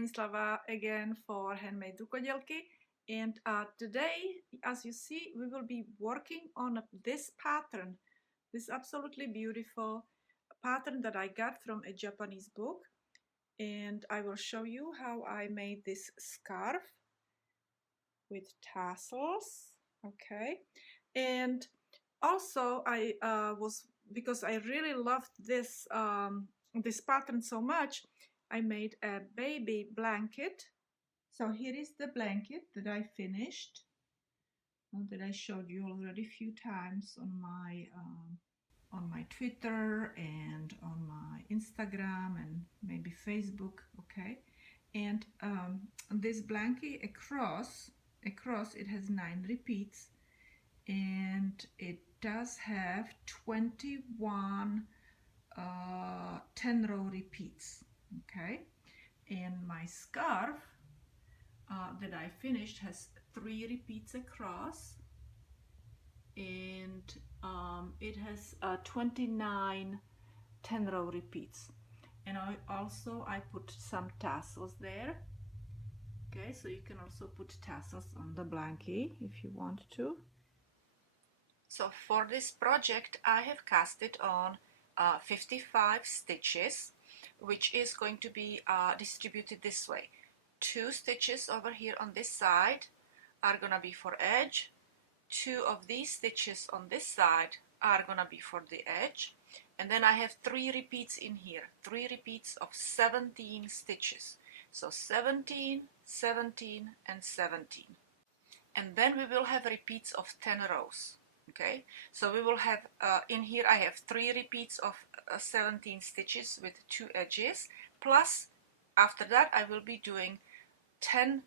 Branislava again for Handmade Rukodelky, and today, as you see, we will be working on this pattern, this absolutely beautiful pattern that I got from a Japanese book, and I will show you how I made this scarf with tassels. Okay, and also I because I really loved this this pattern so much, I made a baby blanket. So here is the blanket that I finished, that I showed you already a few times on my Twitter and on my Instagram and maybe Facebook. Okay, and this blanket across it has 9 repeats, and it does have 21 10-row repeats. Okay, and my scarf that I finished has 3 repeats across, and it has 29 10-row repeats. And I put some tassels there. Okay, so you can also put tassels on the blanket if you want to. So for this project I have casted on 55 stitches, which is going to be distributed this way. 2 stitches over here on this side are gonna be for edge, 2 of these stitches on this side are gonna be for the edge, and then I have 3 repeats in here, 3 repeats of 17 stitches. So 17, 17 and 17, and then we will have repeats of 10 rows. Okay, so we will have in here I have 3 repeats of 17 stitches with 2 edges, plus after that I will be doing 10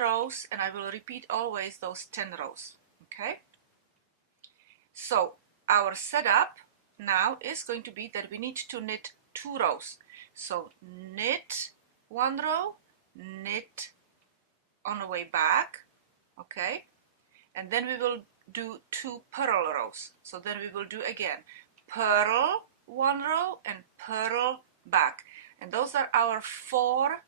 rows, and I will repeat always those 10 rows. Okay, so our setup now is going to be that we need to knit 2 rows. So knit 1 row, knit on the way back. Okay, and then we will do 2 purl rows. So then we will do again purl 1 row and purl back, and those are our 4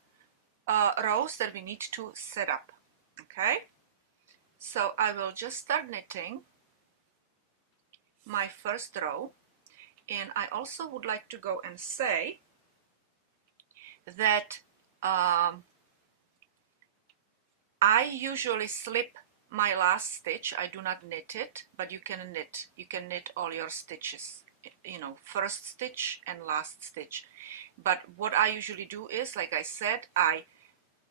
rows that we need to set up. Okay, so I will just start knitting my first row, and I also would like to go and say that I usually slip my last stitch. I do not knit it, but you can knit all your stitches, you know, first stitch and last stitch. But what I usually do is, like I said, I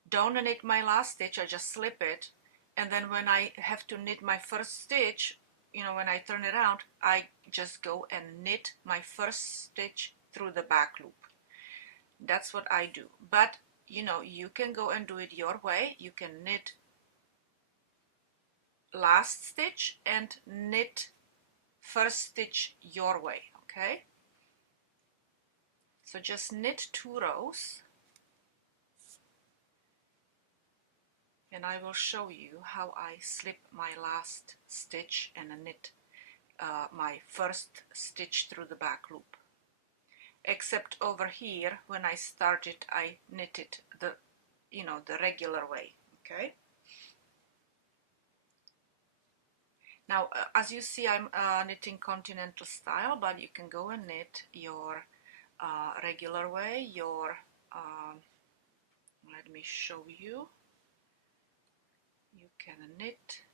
don't knit my last stitch, I just slip it, and then when I have to knit my first stitch, you know, when I turn it around, I just go and knit my first stitch through the back loop. That's what I do. But you know, you can go and do it your way. You can knit last stitch and knit first stitch your way. Okay, so just knit 2 rows, and I will show you how I slip my last stitch and knit my first stitch through the back loop. Except over here, when I started, I knitted the, you know, the regular way. Okay, now as you see, I'm knitting continental style, but you can go and knit your regular way, your let me show you. You can knit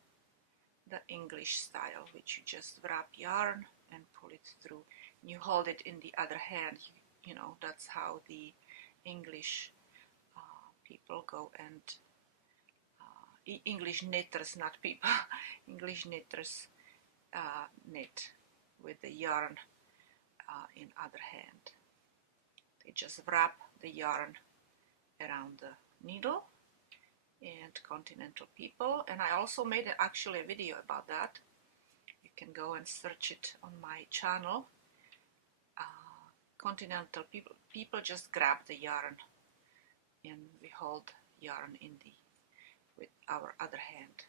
the English style, which you just wrap yarn and pull it through. You hold it in the other hand. You know, that's how the English people go and English knitters, not people, English knitters knit with the yarn in other hand. They just wrap the yarn around the needle, and continental people, and I also made actually a video about that. You can go and search it on my channel. Continental people just grab the yarn, and we hold yarn in with our other hand.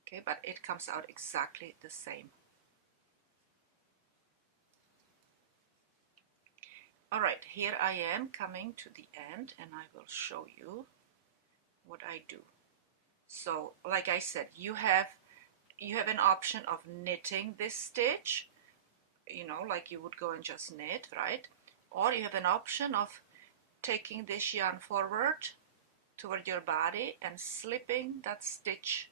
Okay, but it comes out exactly the same. Alright, here I am coming to the end, and I will show you what I do. So like I said, you have an option of knitting this stitch, you know, like you would go and just knit, right? Or you have an option of taking this yarn forward toward your body and slipping that stitch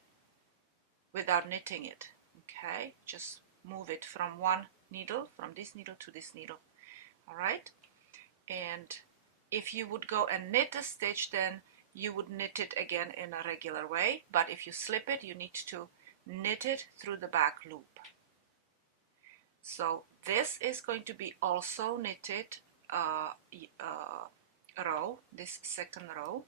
without knitting it. Okay, just move it from one needle, from this needle to this needle. All right, and if you would go and knit a stitch, then you would knit it again in a regular way, but if you slip it, you need to knit it through the back loop. So this is going to be also knitted row, this second row,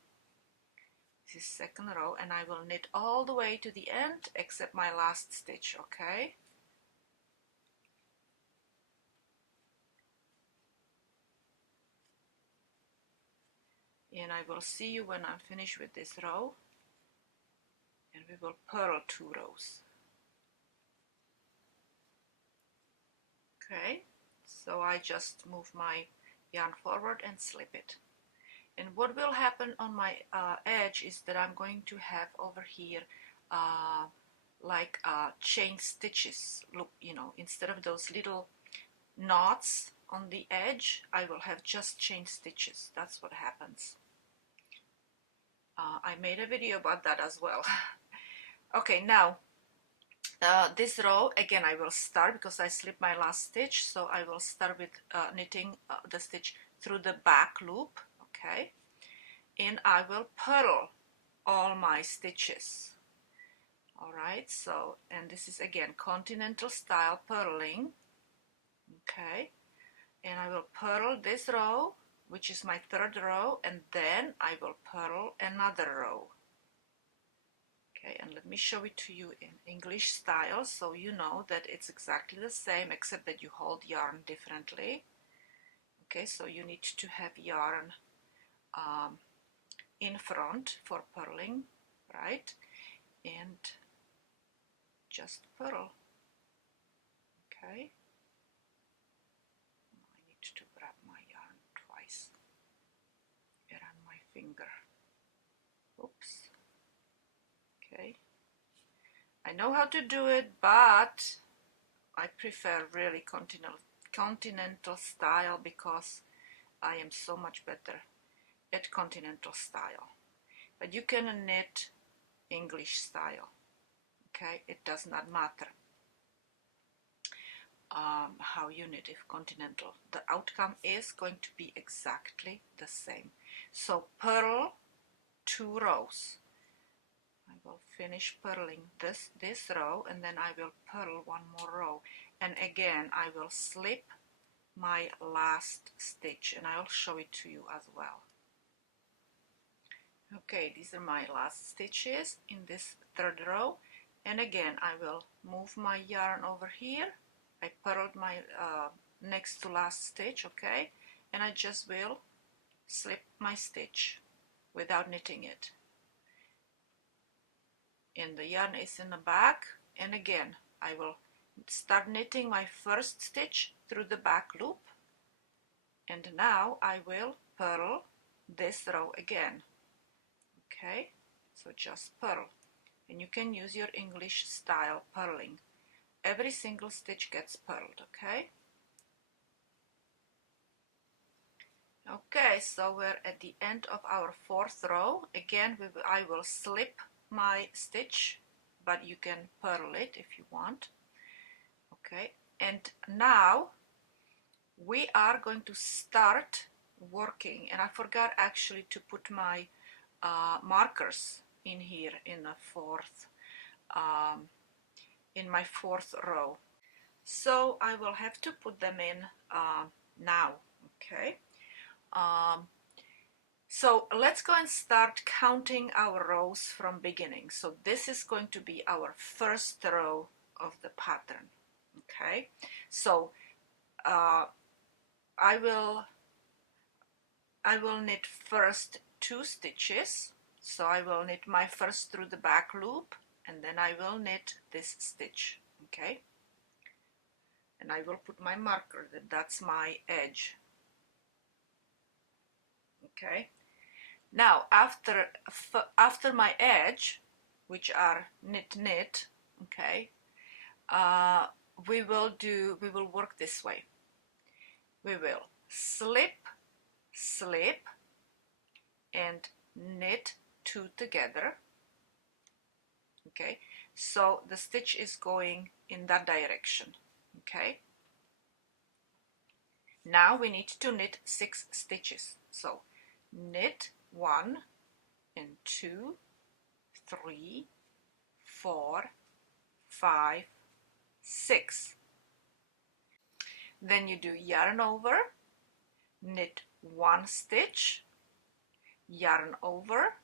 and I will knit all the way to the end except my last stitch. Okay, and I will see you when I'm finished with this row, and we will purl 2 rows. Okay, so I just move my yarn forward and slip it. And what will happen on my edge is that I'm going to have over here like chain stitches. Look, you know, instead of those little knots on the edge, I will have just chain stitches. That's what happens. I made a video about that as well. Okay, now this row, again, I will start, because I slipped my last stitch, so I will start with knitting the stitch through the back loop. Okay, and I will purl all my stitches. All right, so, and this is again continental style purling. Okay, and I will purl this row, which is my 3rd row, and then I will purl another row. Okay, and let me show it to you in English style, so you know that it's exactly the same, except that you hold yarn differently. Okay, so you need to have yarn in front for purling, right? And just purl. Okay, I need to grab my yarn twice around my finger. Oops. Okay, I know how to do it, but I prefer really continental style, because I am so much better at continental style. But you can knit English style. Okay, it does not matter how you knit if continental. The outcome is going to be exactly the same. So purl 2 rows. I will finish purling this row, and then I will purl 1 more row, and again I will slip my last stitch, and I will show it to you as well. Okay, these are my last stitches in this 3rd row, and again I will move my yarn over here. I purled my next to last stitch, okay, and I just will slip my stitch without knitting it. And the yarn is in the back, and again I will start knitting my 1st stitch through the back loop, and now I will purl this row again. Okay, so just purl, and you can use your English style purling. Every single stitch gets purled. Okay, okay, so we're at the end of our 4th row. Again, I will slip my stitch, but you can purl it if you want. Okay, and now we are going to start working, and I forgot actually to put my markers in here in the 4th in my 4th row, so I will have to put them in now. Okay, so let's go and start counting our rows from beginning. So this is going to be our 1st row of the pattern. Okay, so I will knit first 2 stitches. So I will knit my 1st through the back loop, and then I will knit this stitch. Okay, and I will put my marker, that's my edge. Okay, now after my edge, which are knit, okay, we will work this way. We will slip, and knit 2 together. Okay, so the stitch is going in that direction. Okay, now we need to knit 6 stitches. So knit 1 and 2, 3, 4, 5, 6. Then you do yarn over, knit 1 stitch, yarn over,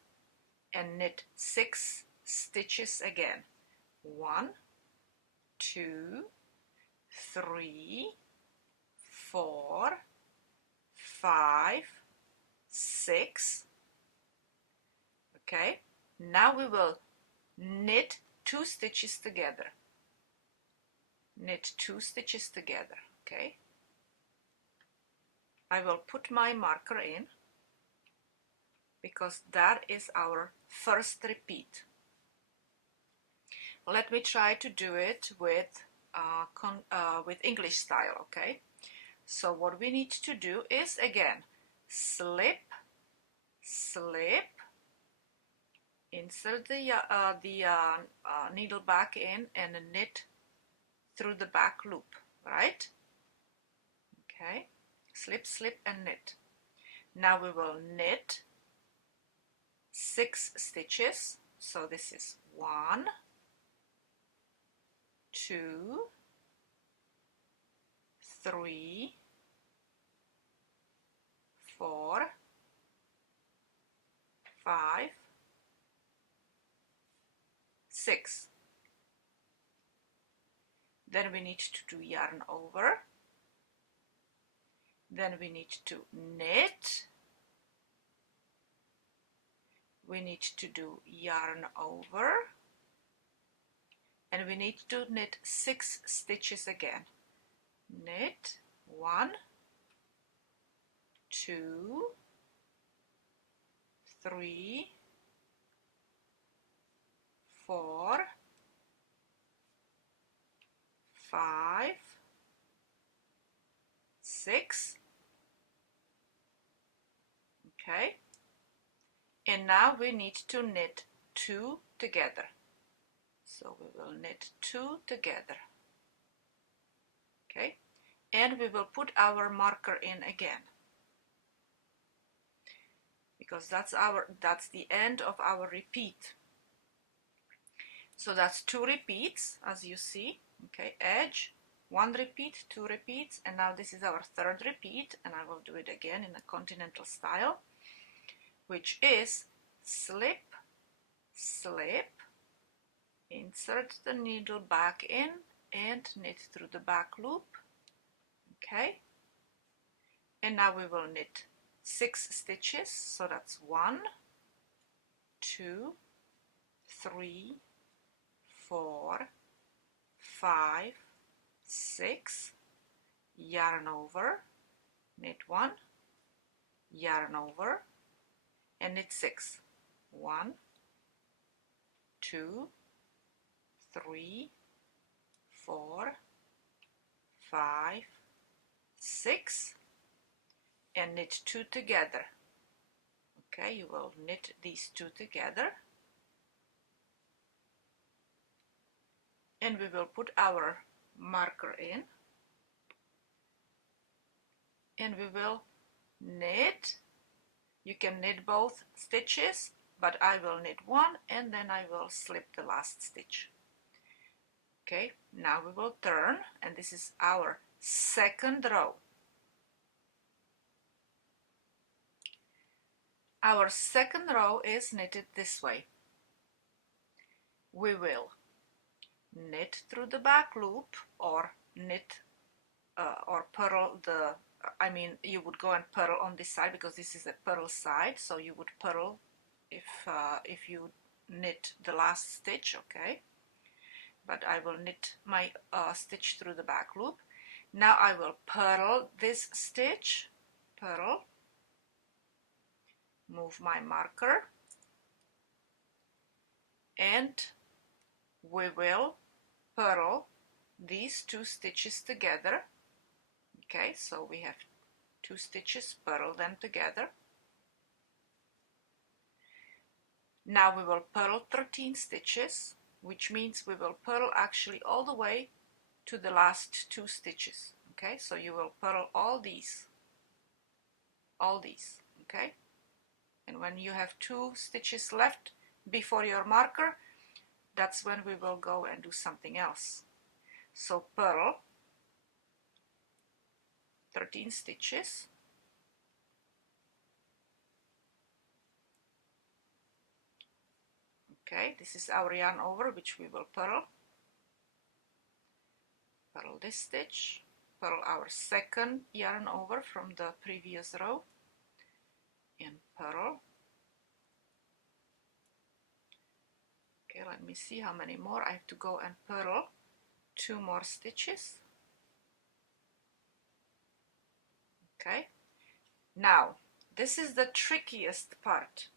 and knit 6 stitches again. 1, 2, 3, 4, 5, 6. Okay, now we will knit 2 stitches together. Knit 2 stitches together. Okay, I will put my marker in because that is our first repeat. Let me try to do it with English style. Okay, so what we need to do is again slip, insert the needle back in and knit through the back loop, right? Okay, slip and knit. Now we will knit 6 stitches. So this is 1, 2, 3, 4, 5, 6. Then we need to do yarn over. Then we need to knit. We need to do yarn over. And we need to knit 6 stitches again. Knit 1, 2, 3, 4, 5, 6. Okay, and now we need to knit 2 together. So we will knit 2 together. Okay, and we will put our marker in again because that's the end of our repeat. So that's 2 repeats, as you see. Okay, edge, 1 repeat, 2 repeats, and now this is our 3rd repeat, and I will do it again in a continental style, which is slip, insert the needle back in and knit through the back loop. Okay, and now we will knit 6 stitches. So that's 1, 2, 3, 4, 5, 6, yarn over, knit 1, yarn over, and knit 6. 1, 2, 3, 4, 5, 6, and knit 2 together. Okay, you will knit these 2 together, and we will put our marker in, and we will knit. You can knit both stitches, but I will knit 1 and then I will slip the last stitch. Okay, now we will turn, and this is our 2nd row. Our 2nd row is knitted this way. We will knit through the back loop, or knit or purl the, you would go and purl on this side because this is a purl side, so you would purl if you knit the last stitch. Okay, but I will knit my stitch through the back loop. Now I will purl this stitch, purl, move my marker, and we will purl these 2 stitches together. Okay, so we have 2 stitches, purl them together. Now we will purl 13 stitches, which means we will purl actually all the way to the last 2 stitches. Okay, so you will purl all these, okay? And when you have 2 stitches left before your marker, that's when we will go and do something else. So purl 13 stitches. Okay, this is our yarn over which we will purl. Purl this stitch, purl our second yarn over from the previous row, and purl. Okay, let me see how many more. I have to go and purl 2 more stitches. Okay, now this is the trickiest part,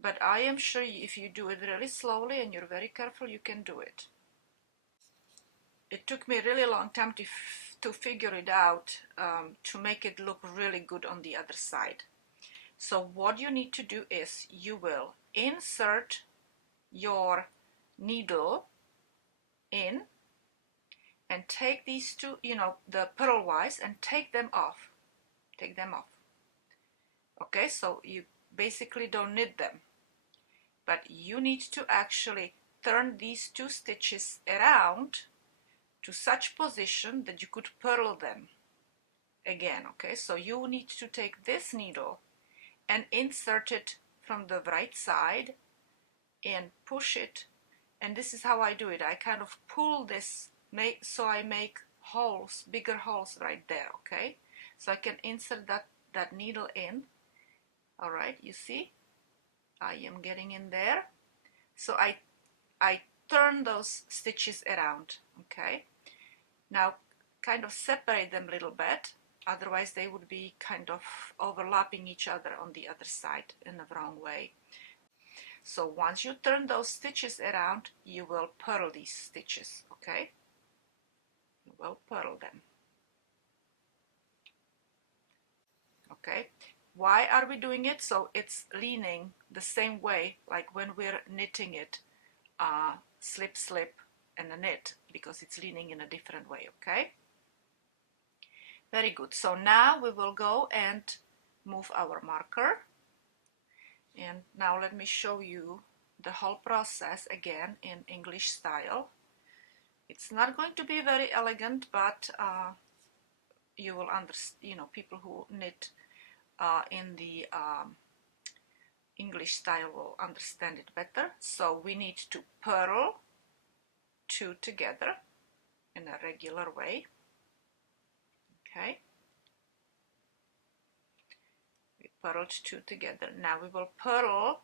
but I am sure if you do it really slowly and you're very careful, you can do it. It took me a really long time to figure it out, to make it look really good on the other side. So what you need to do is you will insert your needle in and take these 2, the purl wise, and take them off. Okay, so you basically don't knit them, but you need to actually turn these 2 stitches around to such position that you could purl them again. Okay, so you need to take this needle and insert it from the right side and push it, and this is how I do it. I kind of pull this, so I make holes, bigger holes right there. Okay, so I can insert that needle in. All right, you see I am getting in there, so I turn those stitches around. Okay, now kind of separate them a little bit, otherwise they would be kind of overlapping each other on the other side in the wrong way. So once you turn those stitches around, you will purl these stitches. Okay, you will purl them. Okay, why are we doing it? So it's leaning the same way like when we're knitting it, slip slip and a knit, because it's leaning in a different way. Okay, very good. So now we will go and move our marker, and now let me show you the whole process again in English style. It's not going to be very elegant, but you will understand, people who knit in the English style will understand it better. So we need to purl 2 together in a regular way. Okay, we purled 2 together. Now we will purl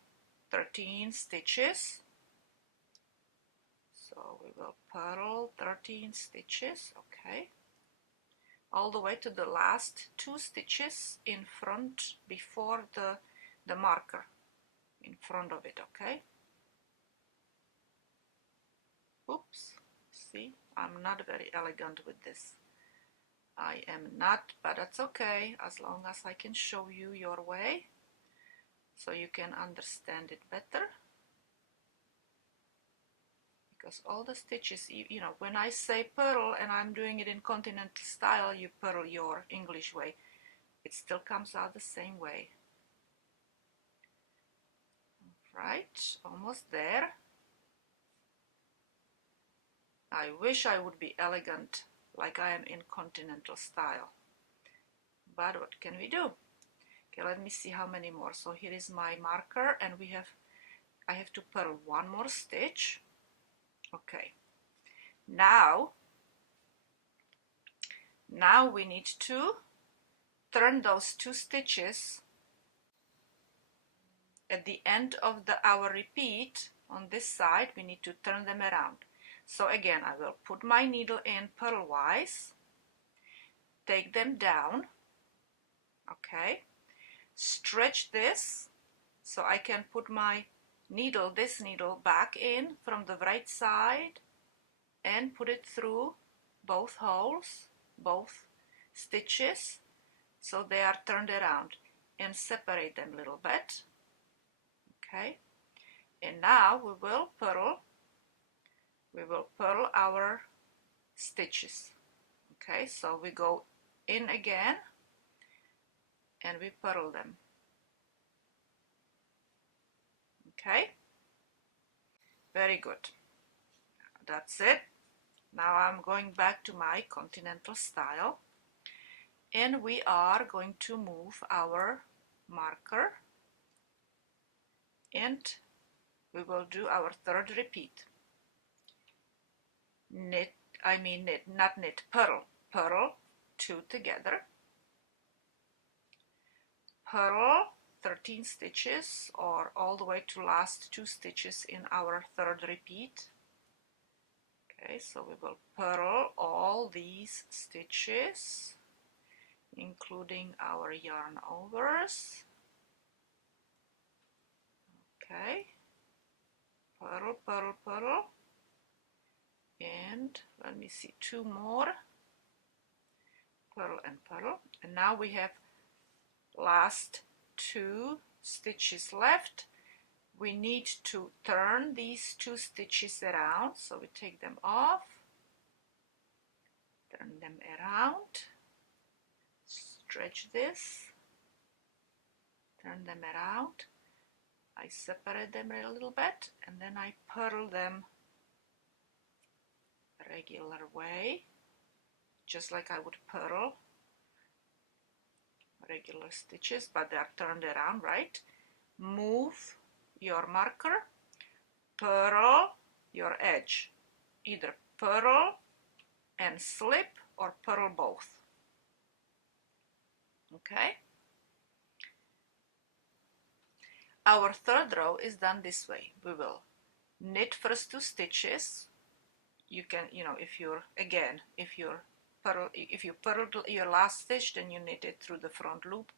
13 stitches. So we will purl 13 stitches. Okay, all the way to the last 2 stitches in front, before the marker, in front of it. Okay, oops, see, I'm not very elegant with this. I am not, but that's okay, as long as I can show you your way so you can understand it better. Because all the stitches, when I say purl and I'm doing it in continental style, you purl your English way. It still comes out the same way. Right, almost there. I wish I would be elegant like I am in continental style, but what can we do? Okay, let me see how many more. So here is my marker, and I have to purl 1 more stitch. Okay, now we need to turn those 2 stitches at the end of our repeat on this side. We need to turn them around. So again, I will put my needle in purlwise, take them down. Okay, stretch this so I can put my needle, this needle, back in from the right side and put it through both holes, both stitches, so they are turned around, and separate them a little bit. Okay, and now we will purl our stitches. Okay, so we go in again and we purl them. Okay, very good. That's it. Now I'm going back to my continental style, and we are going to move our marker, and we will do our third repeat. Knit, not knit, purl 2 together, purl 13 stitches, or all the way to last 2 stitches in our third repeat. Okay, so we will purl all these stitches, including our yarn overs. Okay, purl, and let me see, 2 more, purl, and now we have last 2 stitches left. We need to turn these 2 stitches around, so we take them off, turn them around, stretch this, turn them around, I separate them a little bit, and then I purl them regular way, just like I would purl regular stitches, but they are turned around, right? Move your marker, purl your edge, either purl and slip or purl both. Okay, our third row is done this way. We will knit first 2 stitches. You can, if you purled your last stitch, then you knit it through the front loop.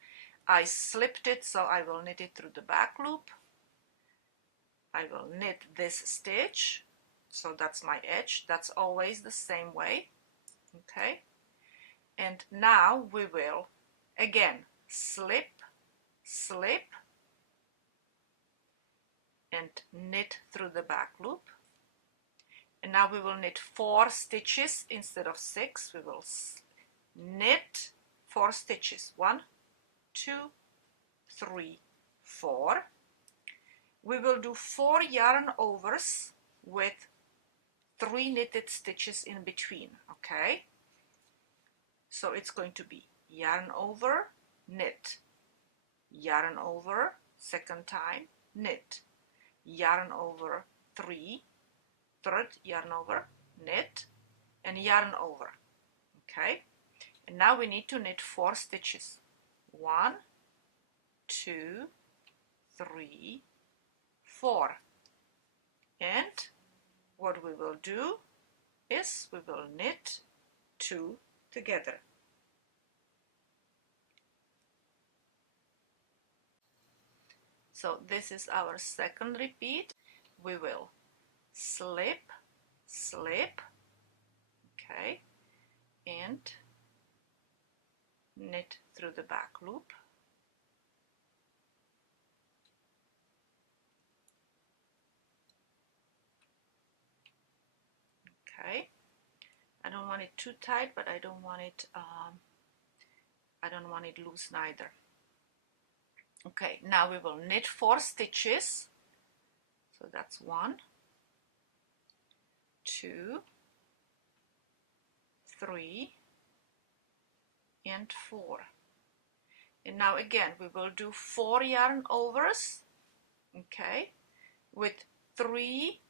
I slipped it, so I will knit it through the back loop. I will knit this stitch, so that's my edge. That's always the same way. Okay, and now we will again slip, and knit through the back loop. And now we will knit 4 stitches instead of 6. We will knit 4 stitches. 1, 2, 3, 4. We will do 4 yarn overs with 3 knitted stitches in between. Okay, so it's going to be yarn over, knit, yarn over, second time, knit, yarn over 3, third yarn over, knit, and yarn over. Okay, and now we need to knit 4 stitches. 1, 2, 3, 4. And what we will do is we will knit 2 together. So this is our second repeat. We will slip, okay, and knit through the back loop, okay. I don't want it too tight, but I don't want it loose neither. Okay, now we will knit 4 stitches, so that's 1, 2, 3, and 4. And now again we will do 4 yarn overs, okay, with 3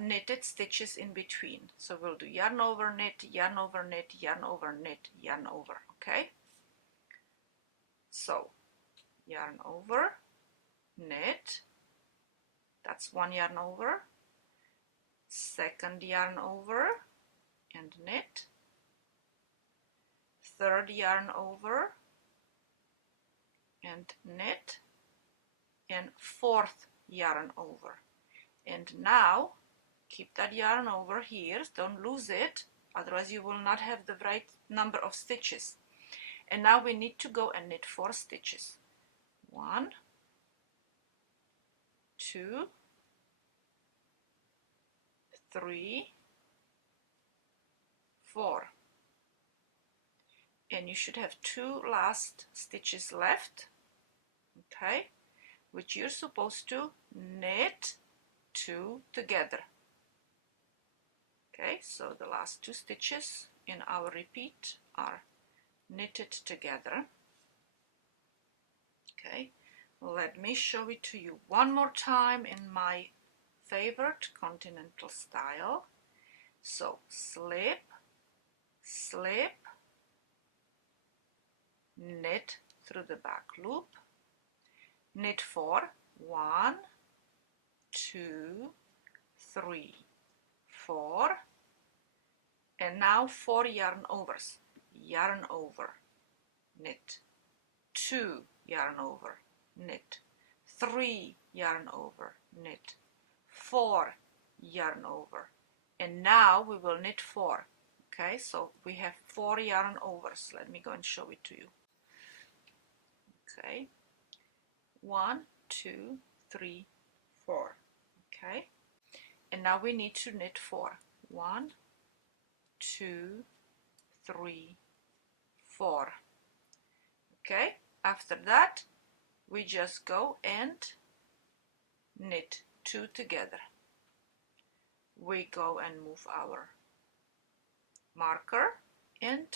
knitted stitches in between. So we'll do yarn over, knit, yarn over, knit, yarn over, knit, yarn over. Okay, so yarn over, knit, that's 1 yarn over, second yarn over and knit, third yarn over and knit, and fourth yarn over. And now keep that yarn over here, don't lose it, otherwise you will not have the right number of stitches. And now we need to go and knit 4 stitches. 1, 2, 3, 4. And you should have 2 last stitches left, okay, which you're supposed to knit 2 together. Okay, so the last 2 stitches in our repeat are knitted together. Okay, let me show it to you one more time in my favorite continental style. So slip, slip, knit through the back loop, knit 4, 1, 2, 3, 4, and now 4 yarn overs. Yarn over, knit, 2 yarn over, knit, 3 yarn over, knit, 4 yarn over, and now we will knit 4. Okay, so we have 4 yarn overs. Let me go and show it to you. Okay, 1, 2, 3, 4. Okay, and now we need to knit 4. 1, 2, 3, 4. Okay, after that we just go and knit 2 together. We go and move our marker and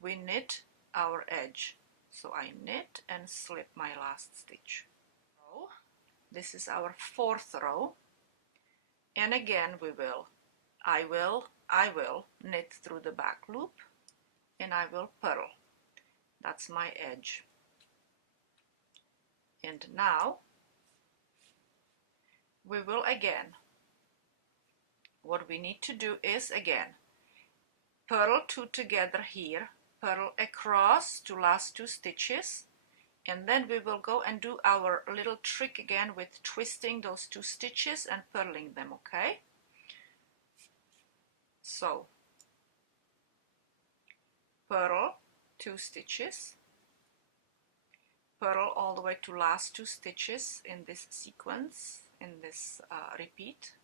we knit our edge. So I knit and slip my last stitch. So this is our 4th row, and again I will knit through the back loop and I will purl. That's my edge. And now we will again, what we need to do is again purl 2 together here, purl across to last 2 stitches, and then we will go and do our little trick again with twisting those 2 stitches and purling them. Okay, so purl 2 stitches, purl all the way to last 2 stitches in this sequence, in this repeat.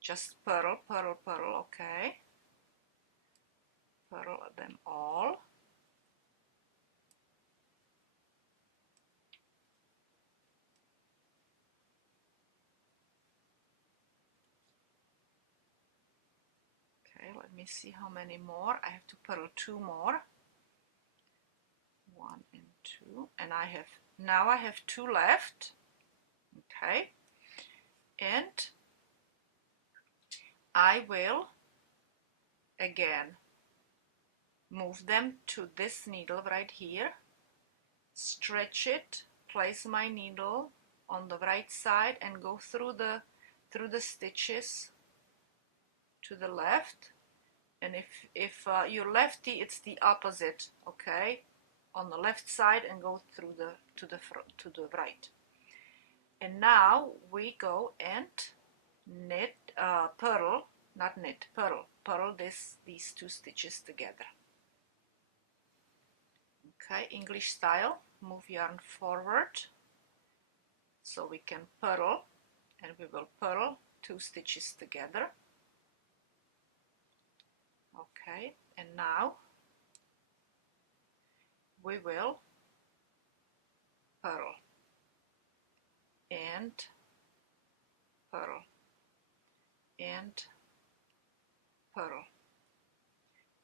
Just purl, purl, purl. Okay, purl them all. Okay, let me see how many more. I have to purl 2 more. 1 and 2, and now I have 2 left. Okay, and I will again move them to this needle right here, stretch it, place my needle on the right side and go through the stitches to the left. And if you're lefty, it's the opposite. Okay, on the left side and go through to the right. And now we go and knit, purl these 2 stitches together. Okay, English style, move yarn forward so we can purl, and we will purl 2 stitches together. Okay, and now we will purl and purl and purl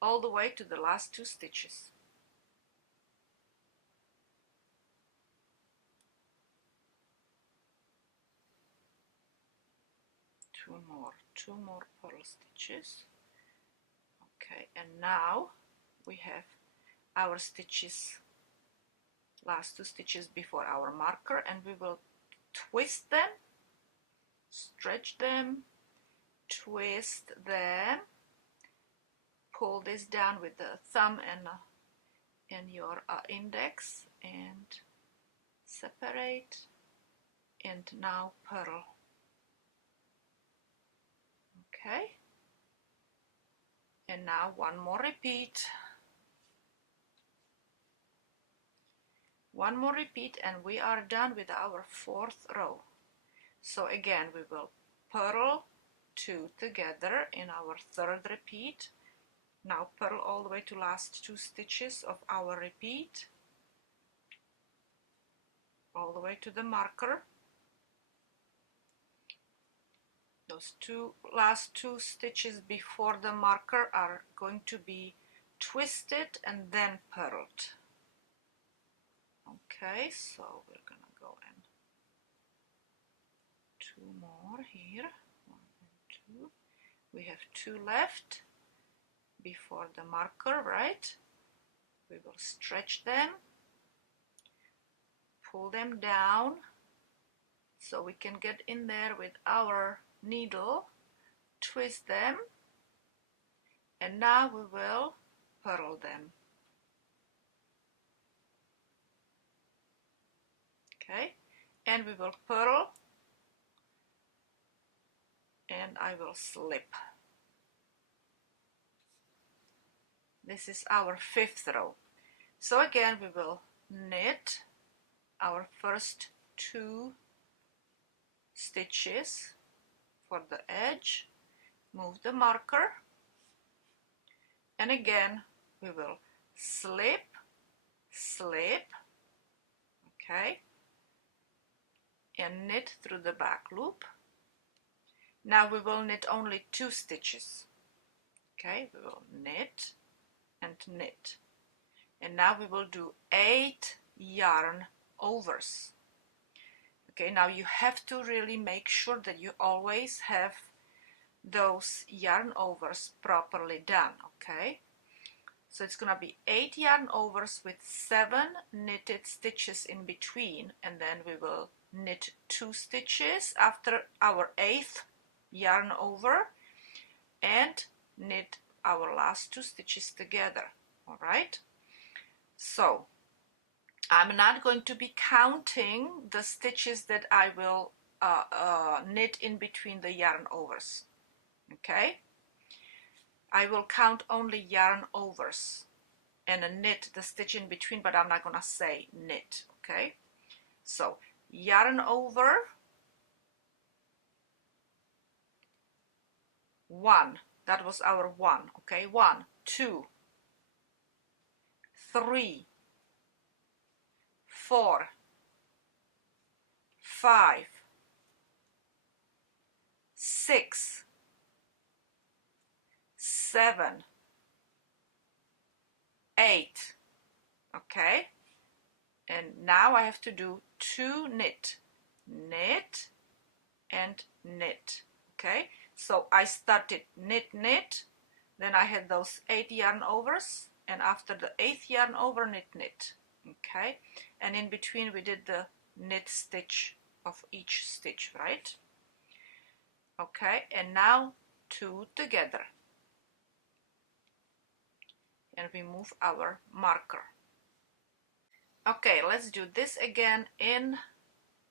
all the way to the last 2 stitches. Two more purl stitches. Okay, and now we have our stitches, last 2 stitches before our marker, and we will twist them, stretch them, twist them, pull this down with the thumb and your index, and separate, and now purl. Okay, and now one more repeat. One more repeat and we are done with our 4th row. So again we will purl 2 together in our 3rd repeat. Now purl all the way to last 2 stitches of our repeat, all the way to the marker. Those last two stitches before the marker are going to be twisted and then purled. Okay, so we're gonna go in 2 more here, 1 and 2. We have 2 left before the marker, right? We will stretch them, pull them down so we can get in there with our needle, twist them, and now we will purl them. Okay, and we will purl, and I will slip. This is our 5th row. So again we will knit our first 2 stitches for the edge, move the marker, and again we will slip, slip, okay, and knit through the back loop. Now we will knit only 2 stitches. Okay, we will knit and knit, and now we will do 8 yarn overs. Okay, now you have to really make sure that you always have those yarn overs properly done. Okay, so it's gonna be 8 yarn overs with 7 knitted stitches in between, and then we will knit 2 stitches after our 8th yarn over and knit our last 2 stitches together. All right, so I'm not going to be counting the stitches that I will knit in between the yarn overs. Okay, I will count only yarn overs and knit the stitch in between, but I'm not gonna say knit. Okay, so yarn over 1, that was our 1. Okay, 1, 2, 3, 4, 5, 6, 7, 8. Okay, and now I have to do 2 knit, knit and knit. Okay, so I started knit, knit, then I had those 8 yarn overs, and after the 8th yarn over, knit, knit. Okay, and in between we did the knit stitch of each stitch, right? Okay, and now 2 together, and we move our marker. Okay, let's do this again in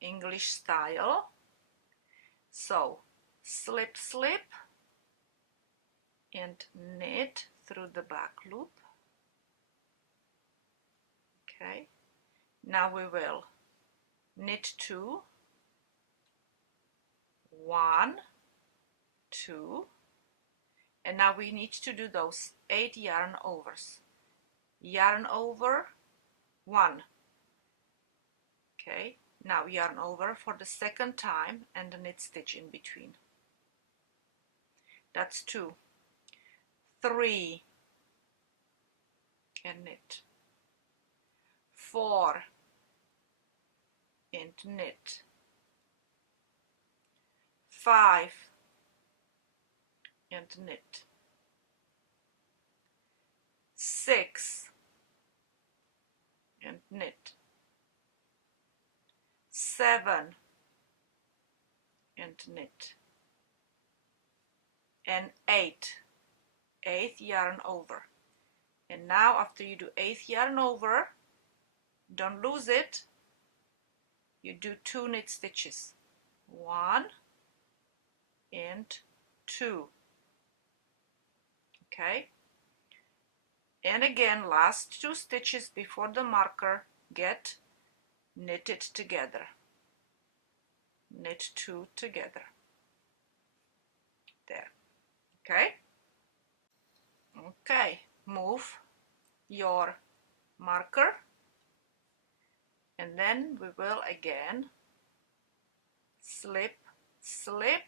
English style. So slip, slip, and knit through the back loop. Okay, now we will knit 2, 1, 2, and now we need to do those 8 yarn overs. Yarn over 1. Okay, now yarn over for the 2nd time and a knit stitch in between. That's 2, 3, and knit, 4, and knit, 5, and knit, 6, and knit, 7, and knit, and 8, 8th yarn over. And now after you do 8th yarn over, don't lose it, you do 2 knit stitches, 1 and 2. Okay, and again, last 2 stitches before the marker get knitted together. Knit 2 together. There. Okay. Okay, move your marker, and then we will again slip, slip,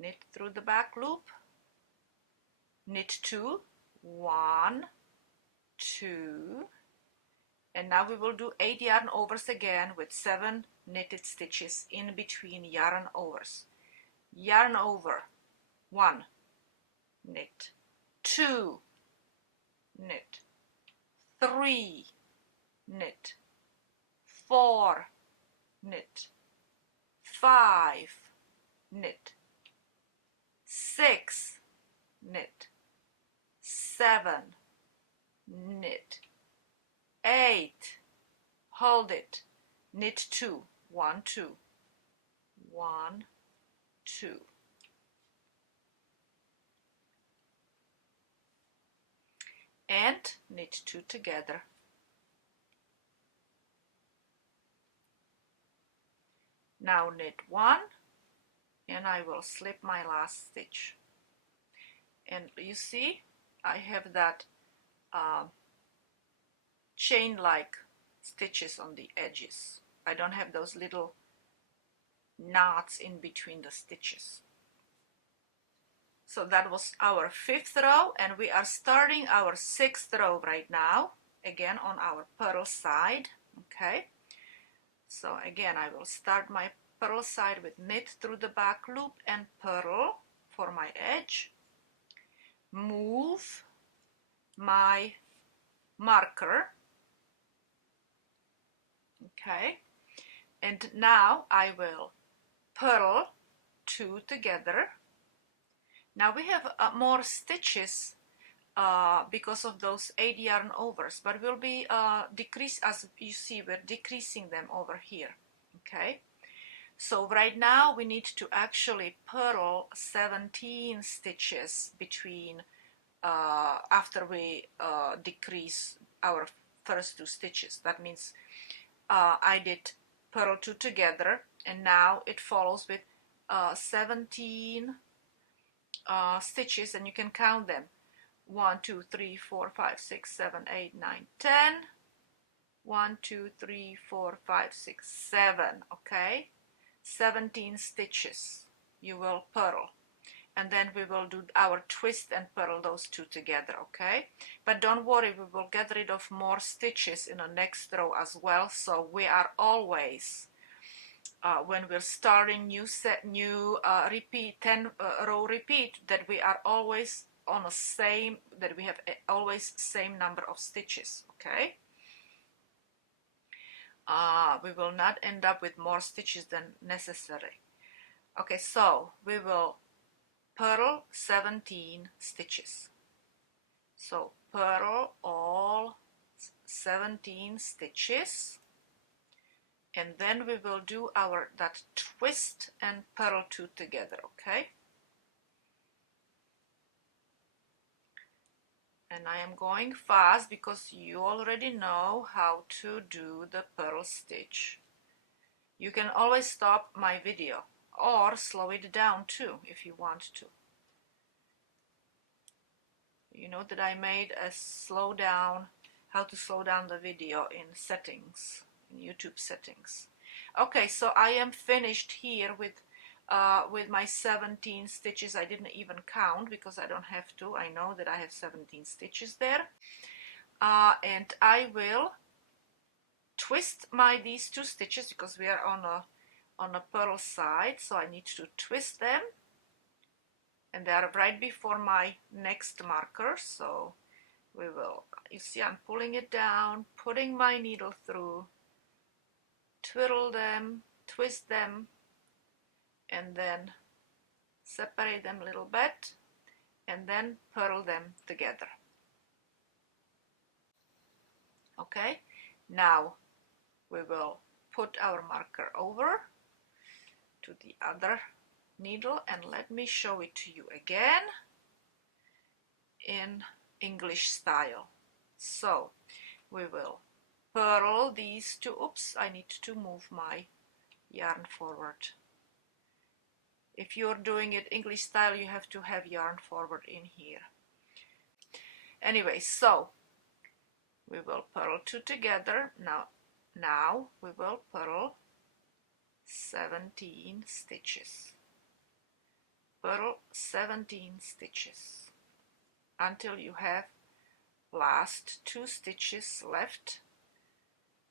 knit through the back loop, knit 2, 1, 2, and now we will do 8 yarn overs again with 7 knitted stitches in between yarn overs. Yarn over, 1, knit, 2, knit, 3, knit, 4, knit, 5, knit, 6, knit, 7, knit, 8, hold it, knit 2, 1, 2, 1, 2. And knit 2 together. Now knit 1, and I will slip my last stitch. And you see, I have that chain-like stitches on the edges. I don't have those little knots in between the stitches. So that was our 5th row, and we are starting our 6th row right now, again on our purl side. Okay, so again I will start my purl side with knit through the back loop and purl for my edge, move my marker, okay, and now I will purl 2 together. Now we have more stitches because of those 8 yarn overs, but we'll be decrease, as you see, we're decreasing them over here. Okay, so right now we need to actually purl 17 stitches between after we decrease our first 2 stitches. That means I did purl 2 together, and now it follows with 17 stitches, and you can count them: 1, 2, 3, 4, 5, 6, 7, 8, 9, 10. 1, 2, 3, 4, 5, 6, 7. Okay, 17 stitches you will purl, and then we will do our twist and purl those 2 together. Okay, but don't worry, we will get rid of more stitches in the next row as well. So we are always when we're starting new repeat 10 row repeat, that we are always on the same, that we have always same number of stitches. Okay, we will not end up with more stitches than necessary. Okay, so we will purl 17 stitches. So purl all 17 stitches, and then we will do that twist and purl 2 together. Okay, and I am going fast because you already know how to do the purl stitch. You can always stop my video or slow it down too if you want to. You know that I made a how to slow down the video in settings, in YouTube settings. Okay, so I am finished here with my 17 stitches. I didn't even count because I don't have to. I know that I have 17 stitches there, and I will twist these 2 stitches because we are on a purl side, so I need to twist them, and they are right before my next marker. So we will, you see, I'm pulling it down, putting my needle through, twiddle them, twist them, and then separate them a little bit, and then purl them together. Okay, now we will put our marker over to the other needle, and let me show it to you again in English style. So we will purl these two. Oops, I need to move my yarn forward. If you're doing it English style, you have to have yarn forward in here. Anyway, so we will purl two together. Now we will purl 17 stitches. Purl 17 stitches until you have last 2 stitches left,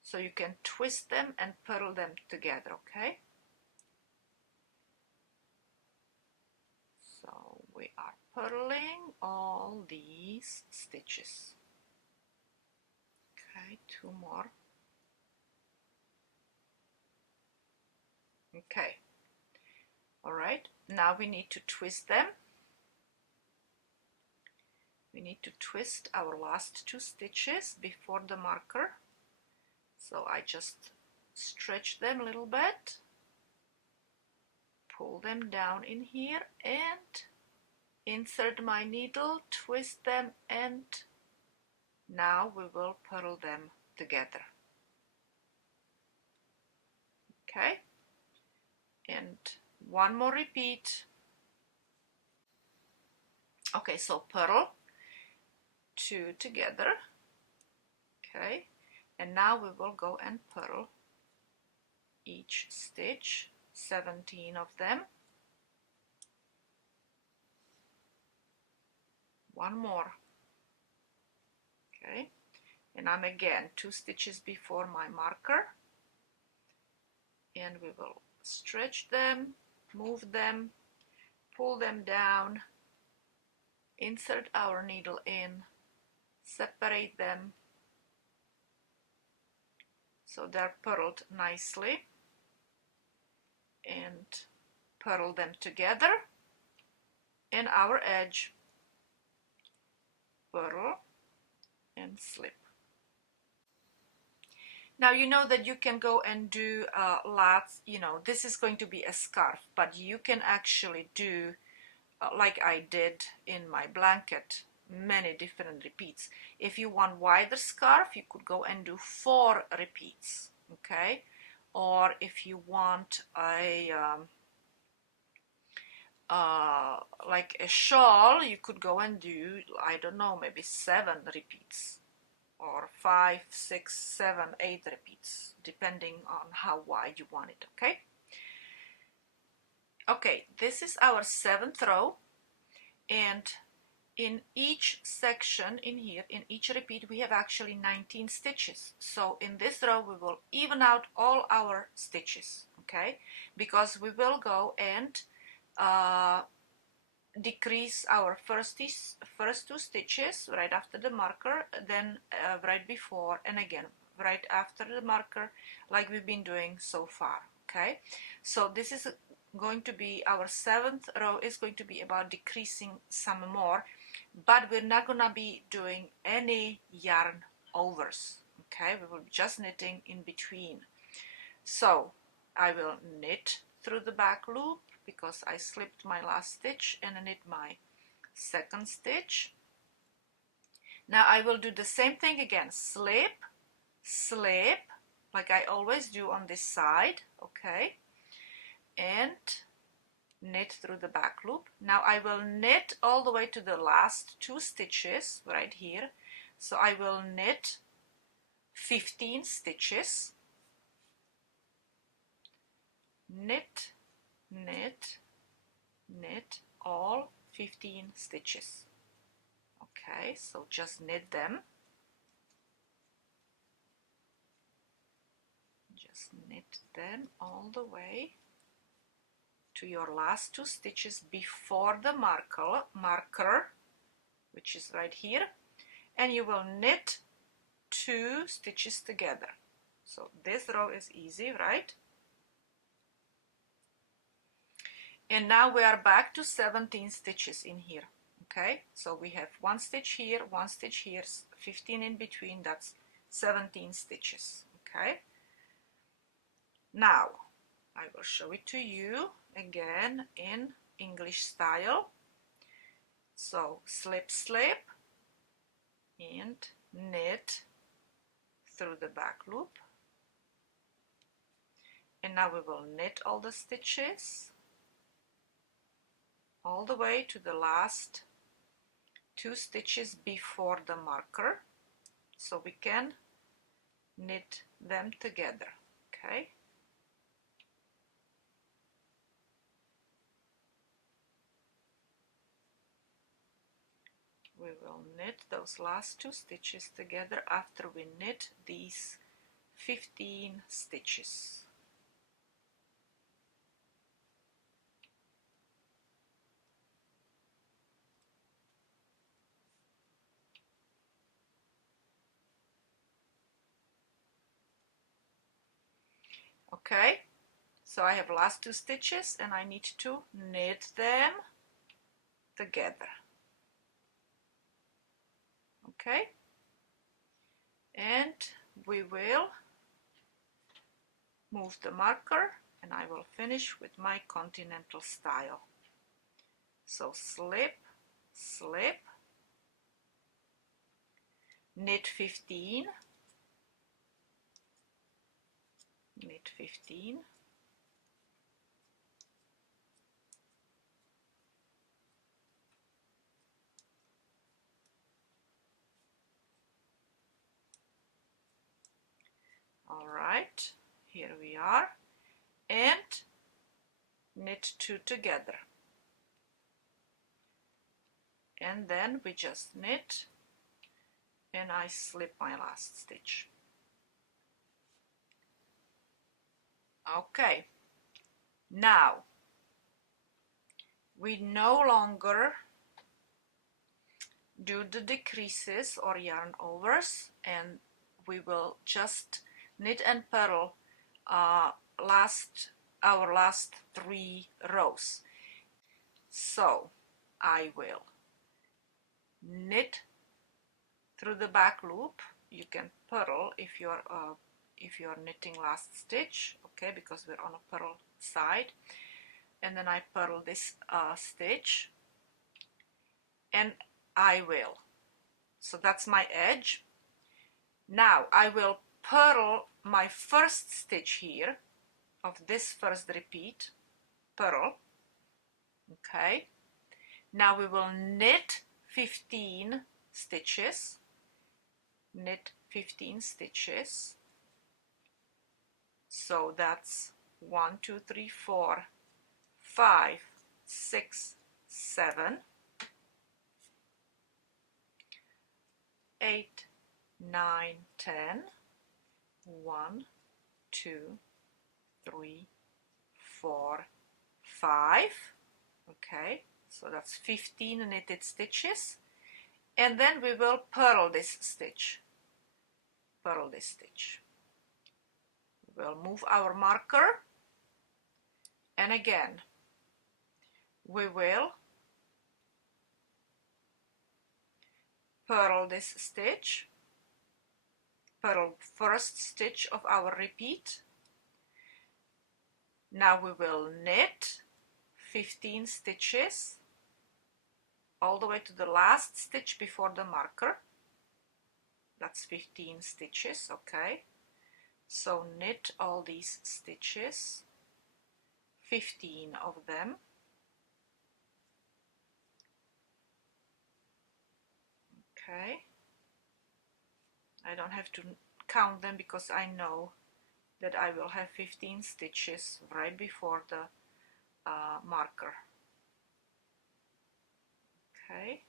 so you can twist them and purl them together, okay? So we are purling all these stitches. Okay, 2 more. Okay, all right, now we need to twist them. We need to twist our last 2 stitches before the marker. So I just stretch them a little bit, pull them down in here, and insert my needle, twist them, and now we will purl them together. Okay, and one more repeat. Okay, so purl 2 together. Okay, and now we will go and purl each stitch, 17 of them. One more. Okay, and I'm again 2 stitches before my marker, and we will stretch them, move them, pull them down, insert our needle in, separate them so they're purled nicely, and purl them together in our edge, purl and slip. Now you know that you can go and do lots, you know, this is going to be a scarf, but you can actually do like I did in my blanket, many different repeats. If you want wider scarf, you could go and do 4 repeats, okay? Or if you want a like a shawl, you could go and do, I don't know, maybe 7 repeats, or 5, 6, 7, 8 repeats, depending on how wide you want it, okay? Okay, this is our 7th row, and in each section in here, in each repeat, we have actually 19 stitches. So in this row, we will even out all our stitches, okay? Because we will go and decrease our first 2 stitches right after the marker, then right before, and again right after the marker, like we've been doing so far, okay? So this is going to be our 7th row, is going to be about decreasing some more, but we're not gonna be doing any yarn overs, okay? We will be just knitting in between. So I will knit through the back loop because I slipped my last stitch, and knit my 2nd stitch. Now I will do the same thing again, slip, slip, like I always do on this side, okay, and knit through the back loop. Now I will knit all the way to the last 2 stitches right here, so I will knit 15 stitches, knit, knit, knit all 15 stitches. Okay, so just knit them, just knit them all the way to your last 2 stitches before the marker, which is right here, and you will knit 2 stitches together. So this row is easy, right? And now we are back to 17 stitches in here, okay? So we have 1 stitch here, 1 stitch here, 15 in between, that's 17 stitches, okay? Now I will show it to you again in English style. So slip, slip, and knit through the back loop. And now we will knit all the stitches all the way to the last 2 stitches before the marker, so we can knit them together. Okay. We will knit those last 2 stitches together after we knit these 15 stitches. Okay, so I have last 2 stitches and I need to knit them together. Okay, and we will move the marker and I will finish with my continental style. So slip, slip, knit 15, knit 15, all right, here we are, and knit 2 together, and then we just knit and I slip my last stitch. Okay, now we no longer do the decreases or yarn overs, and we will just knit and purl our last 3 rows. So I will knit through the back loop. You can purl if you're knitting last stitch, okay, because we're on a purl side, and then I purl this stitch, and I will, so that's my edge. Now I will purl my first stitch here of this first repeat, purl, okay. Now we will knit 15 stitches, knit 15 stitches, so that's 1, 2, 3, 4, 5, 6, 7, 8, 9, 10, 1, 2, 3, 4, 5, okay, so that's 15 knitted stitches, and then we will purl this stitch, purl this stitch. We'll move our marker, and again we will purl this stitch, purl first stitch of our repeat. Now we will knit 15 stitches all the way to the last stitch before the marker. That's 15 stitches, okay. So knit all these stitches, 15 of them. Okay. I don't have to count them because I know that I will have 15 stitches right before the marker. Okay.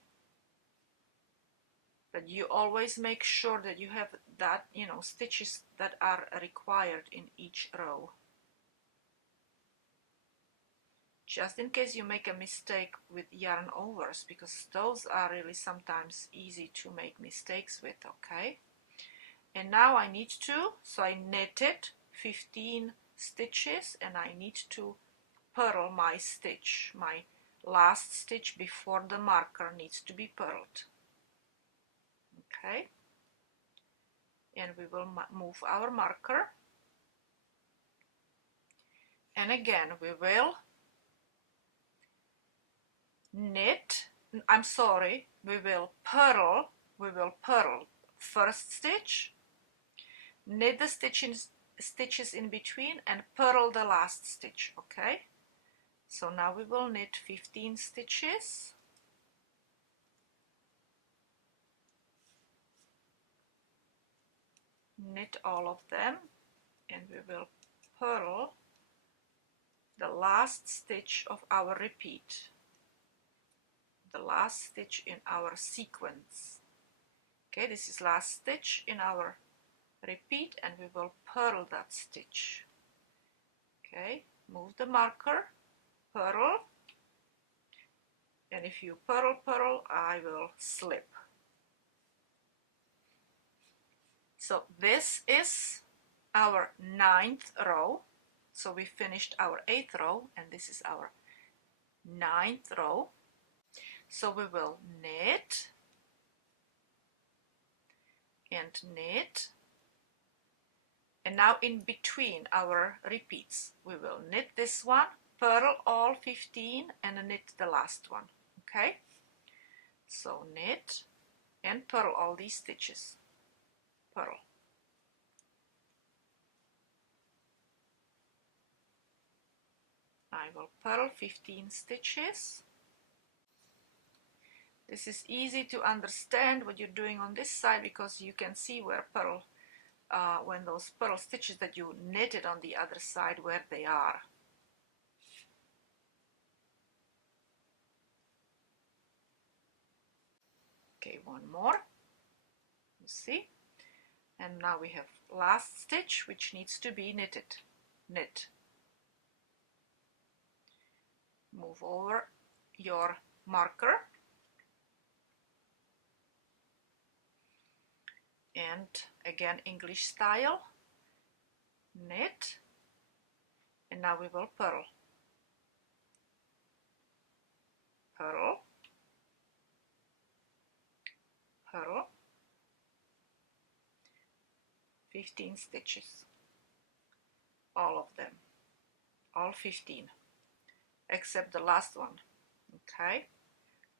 But you always make sure that you have that, stitches that are required in each row. Just in case you make a mistake with yarn overs, because those are really sometimes easy to make mistakes with, okay? And now I need to, so I knitted 15 stitches and I need to purl my stitch. My last stitch before the marker needs to be purled. Okay, and we will move our marker and again we will knit, I'm sorry, we will purl first stitch, knit the stitches in between and purl the last stitch, okay? So now we will knit 15 stitches. Knit all of them and we will purl the last stitch of our repeat, the last stitch in our sequence. Okay, this is last stitch in our repeat and we will purl that stitch. Okay, move the marker, purl, and if you purl, I will slip. So this is our 9th row. So we finished our 8th row and this is our 9th row. So we will knit and knit, and now in between our repeats we will knit this one, purl all 15 and knit the last one. Okay, so knit and purl all these stitches, purl. I will purl 15 stitches. This is easy to understand what you're doing on this side because you can see where purl, when those purl stitches that you knitted on the other side, where they are. Okay, one more, you see, and now we have last stitch which needs to be knitted. Knit. Move over your marker and again English style, knit, and now we will purl. Purl, purl, 15 stitches, all of them, all 15, except the last one. Okay,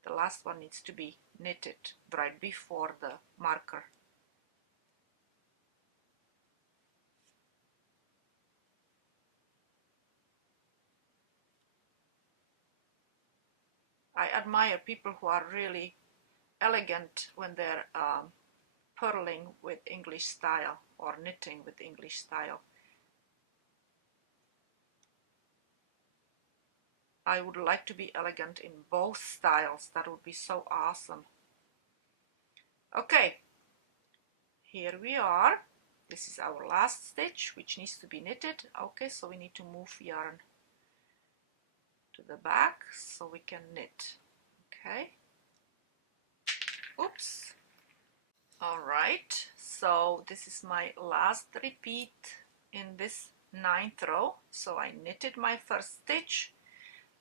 the last one needs to be knitted right before the marker. I admire people who are really elegant when they're purling with English style or knitting with English style. I would like to be elegant in both styles. That would be so awesome. Okay, here we are. This is our last stitch which needs to be knitted. Okay, so we need to move yarn to the back so we can knit. Okay, oops. All right, so this is my last repeat in this 9th row. So I knitted my first stitch.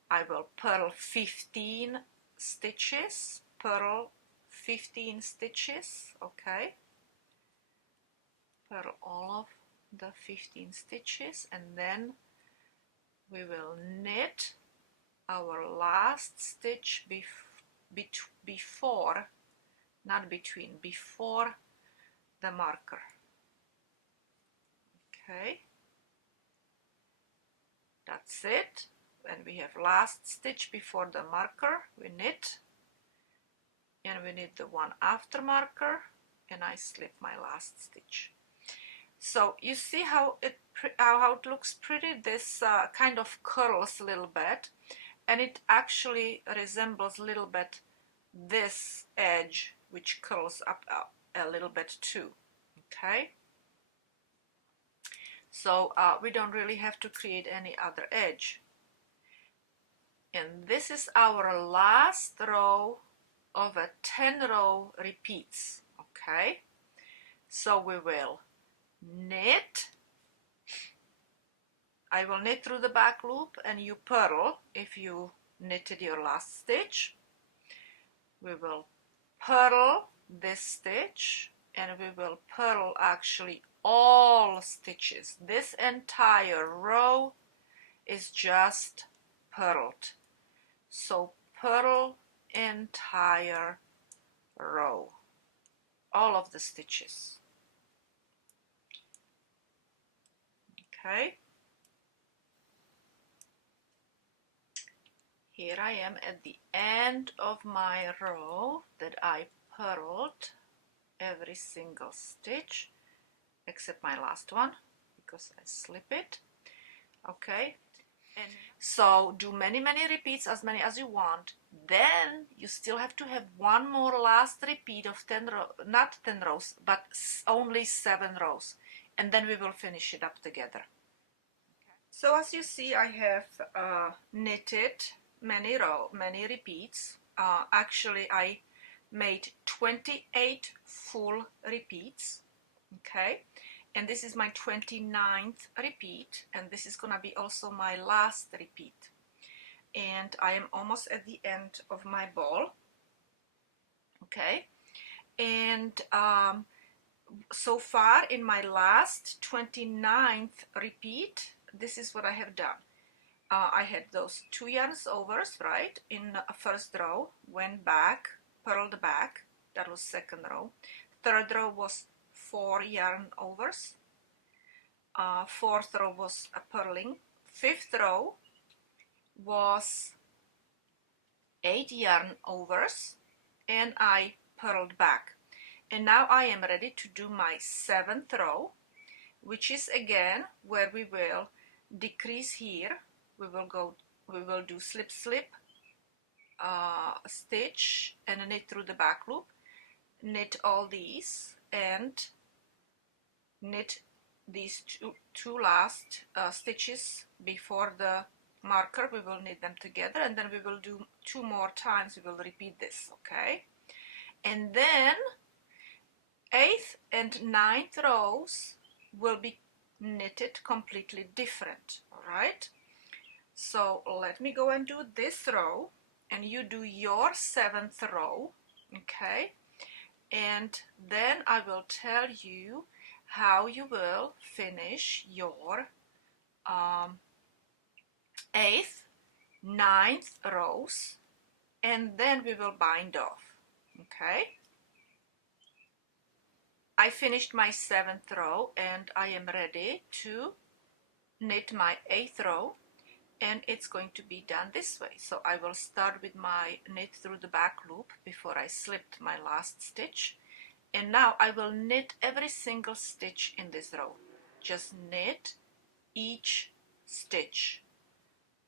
I will purl 15 stitches, purl 15 stitches, okay, purl all of the 15 stitches, and then we will knit our last stitch before, not between, before the marker. Okay, that's it. And we have last stitch before the marker, we knit, and we knit the one after marker, and I slip my last stitch. So you see how it looks pretty. This kind of curls a little bit, and it actually resembles a little bit this edge, which curls up a little bit too. Okay, so we don't really have to create any other edge. And this is our last row of a 10-row repeats. Okay, so we will knit. I will knit through the back loop and you purl if you knitted your last stitch. We will purl this stitch and we will purl actually all stitches, this entire row is just purled. So purl entire row, all of the stitches. Okay. Here I am at the end of my row that I purled every single stitch except my last one because I slip it. Okay, and so do many repeats, as many as you want. Then you still have to have one more last repeat of 10 rows, not 10 rows, but only 7 rows, and then we will finish it up together. So as you see, I have knitted many repeats. Actually, I made 28 full repeats. Okay, and this is my 29th repeat, and this is gonna be also my last repeat. And I am almost at the end of my ball. Okay, and so far in my last 29th repeat, this is what I have done. I had those 2 yarns overs, right, in the first row, went back, purled back, that was second row. Third row was 4 yarn overs. Fourth row was a purling. Fifth row was 8 yarn overs, and I purled back. And now I am ready to do my 7th row, which is again where we will decrease here. We will do slip slip stitch and knit through the back loop, knit all these and knit these two last stitches before the marker. We will knit them together, and then we will do 2 more times. We will repeat this, okay? And then 8th and 9th rows will be knitted completely different, all right? So let me go and do this row, and you do your 7th row, okay? And then I will tell you how you will finish your 8th, 9th rows, and then we will bind off, okay? I finished my 7th row, and I am ready to knit my 8th row, and it's going to be done this way. So I will start with my knit through the back loop before I slipped my last stitch, and now I will knit every single stitch in this row. Just knit each stitch.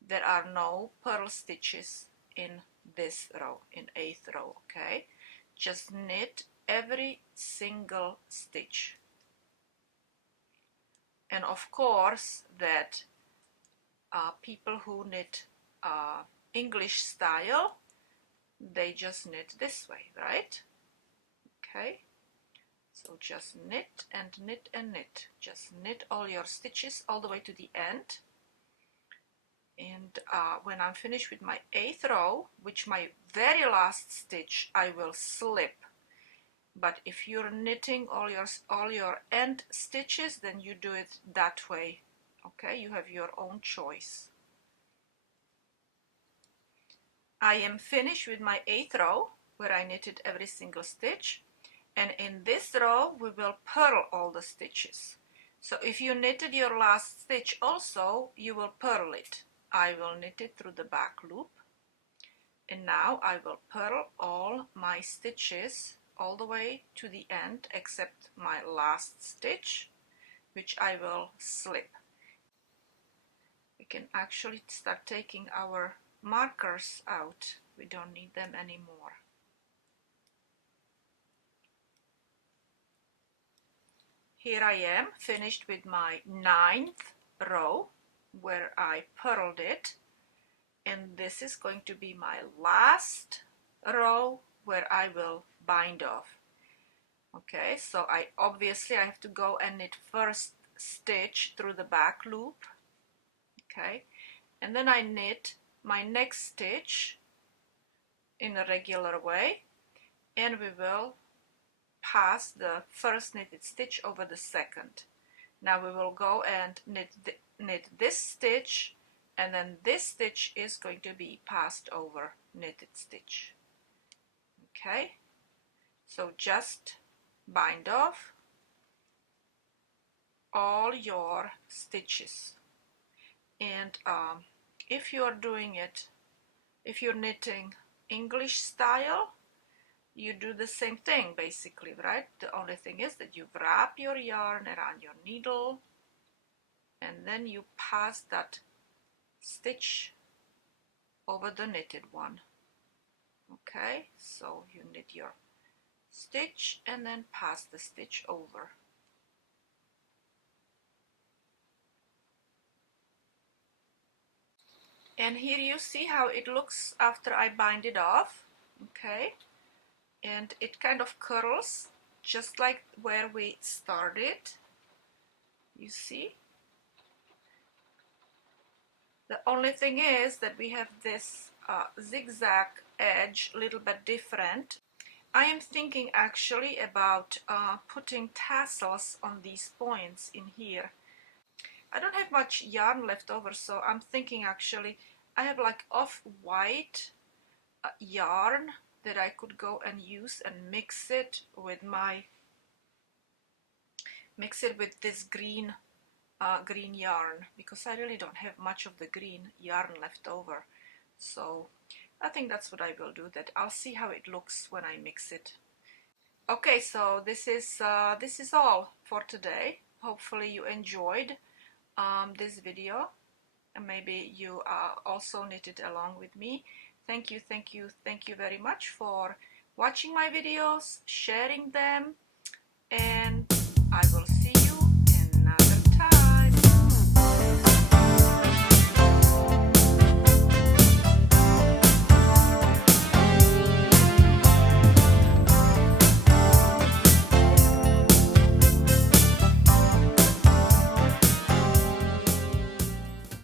There are no purl stitches in this row, in 8th row, okay? Just knit every single stitch. And of course that people who knit English style, they just knit this way, right? Okay, so just knit and knit and knit. Just knit all your stitches all the way to the end. And when I'm finished with my 8th row, which my very last stitch, I will slip. But if you're knitting all your end stitches, then you do it that way. Okay, you have your own choice. I am finished with my 8th row where I knitted every single stitch, and in this row we will purl all the stitches. So if you knitted your last stitch also, you will purl it. I will knit it through the back loop, and now I will purl all my stitches all the way to the end except my last stitch, which I will slip. We can actually start taking our markers out. We don't need them anymore. Here I am finished with my 9th row where I purled it, and this is going to be my last row where I will bind off. Okay, so I have to go and knit first stitch through the back loop, okay, and then I knit my next stitch in a regular way, and we will pass the first knitted stitch over the second. Now we will go and knit this stitch and then this stitch is going to be passed over knitted stitch. Okay, so just bind off all your stitches, and if you're doing it, if you're knitting English style, you do the same thing basically, right? The only thing is that you wrap your yarn around your needle and then you pass that stitch over the knitted one. Okay, so you knit your stitch and then pass the stitch over. And here you see how it looks after I bind it off. Okay, and it kind of curls just like where we started. You see? The only thing is that we have this zigzag edge, a little bit different. I am thinking actually about putting tassels on these points in here. I don't have much yarn left over, so I'm thinking actually I have like off-white yarn that I could go and use and mix it with this green green yarn, because I really don't have much of the green yarn left over. So I think that's what I will do. That I'll see how it looks when I mix it. Okay, so this is all for today. Hopefully you enjoyed this video, and maybe you also knitted along with me. Thank you very much for watching my videos, sharing them, and I will see you